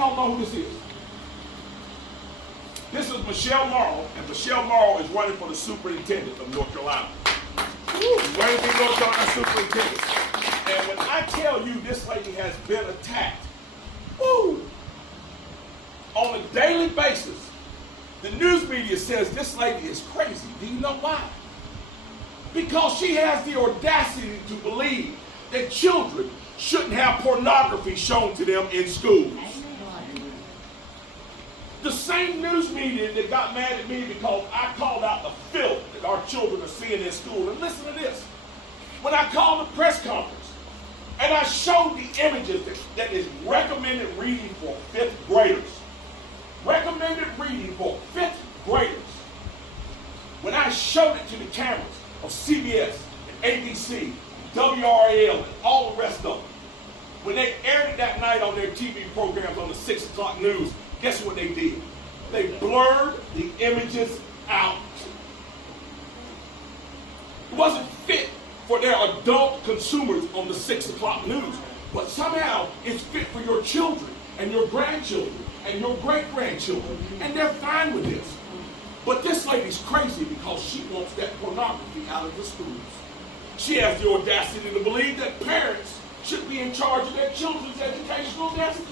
y'all know who this is? This is Michelle Morrow, and Michelle Morrow is running for the superintendent of North Carolina. Running for North Carolina superintendent. And when I tell you this lady has been attacked, on a daily basis, the news media says this lady is crazy. Do you know why? Because she has the audacity to believe that children shouldn't have pornography shown to them in schools. The same news media that got mad at me because I called out the filth that our children are seeing in school. And listen to this. When I called the press conference and I showed the images that is recommended reading for 5th graders. Recommended reading for 5th graders. When I showed it to the cameras of CBS and ABC, WRAL, and all the rest of them, when they aired it that night on their TV programs on the 6 o'clock news, guess what they did? They blurred the images out. It wasn't fit for their adult consumers on the 6 o'clock news, but somehow it's fit for your children and your grandchildren and your great-grandchildren, and they're fine with this. But this lady's crazy because she wants that pornography out of the schools. She has the audacity to believe that parents should be in charge of their children's educational destiny.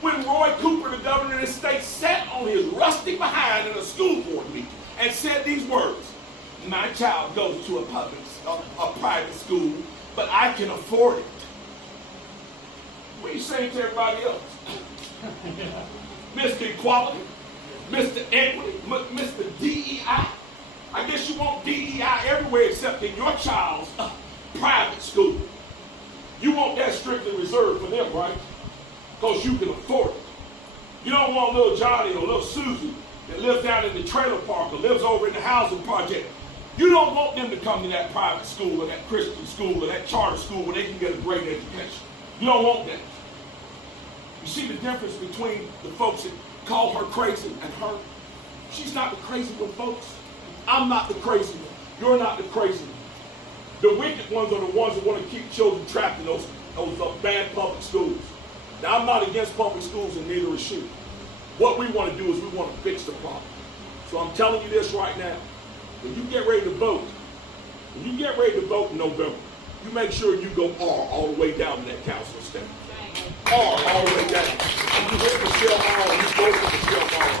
When Roy Cooper, the governor of the state, sat on his rusty behind in a school board meeting and said these words, "My child goes to a private school, but I can afford it." What are you saying to everybody else? Mr. Equality, Mr. Equity, Mr. DEI. I guess you want DEI everywhere except in your child's private school. You want that strictly reserved for them, right? Because you can afford it. You don't want little Johnny or little Susie that lives down in the trailer park or lives over in the housing project. You don't want them to come to that private school or that Christian school or that charter school where they can get a great education. You don't want that. You see the difference between the folks that call her crazy and her? She's not the crazy one, folks. I'm not the crazy one. You're not the crazy one. The wicked ones are the ones that want to keep children trapped in those bad public schools. Now, I'm not against public schools, and neither is she. What we want to do is we want to fix the problem. So I'm telling you this right now. When you get ready to vote, in November, you make sure you go R all the way down to that council step. R all the way down. And you hear Michelle Morrow, you vote for Michelle Morrow.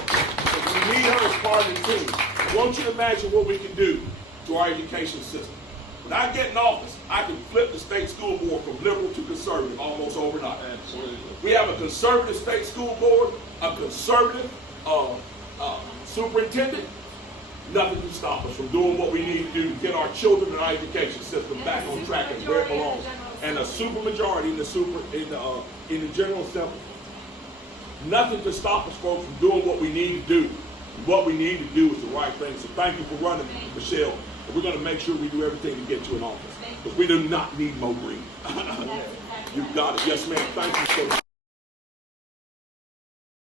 So we need her as part of the team. I want you to imagine what we can do to our education system. When I get in office, I can flip the state school board from liberal to conservative almost overnight. Absolutely. We have a conservative state school board, a conservative superintendent. Nothing can stop us from doing what we need to do to get our children and our education system back on track and where it belongs. And a supermajority in the General Assembly. Nothing can stop us, folks, from doing what we need to do. What we need to do is the right thing. So thank you for running, Michelle. And we're going to make sure we do everything to get you in office. Because we do not need Mo Green. You've got it. Yes, ma'am. Thank you so much.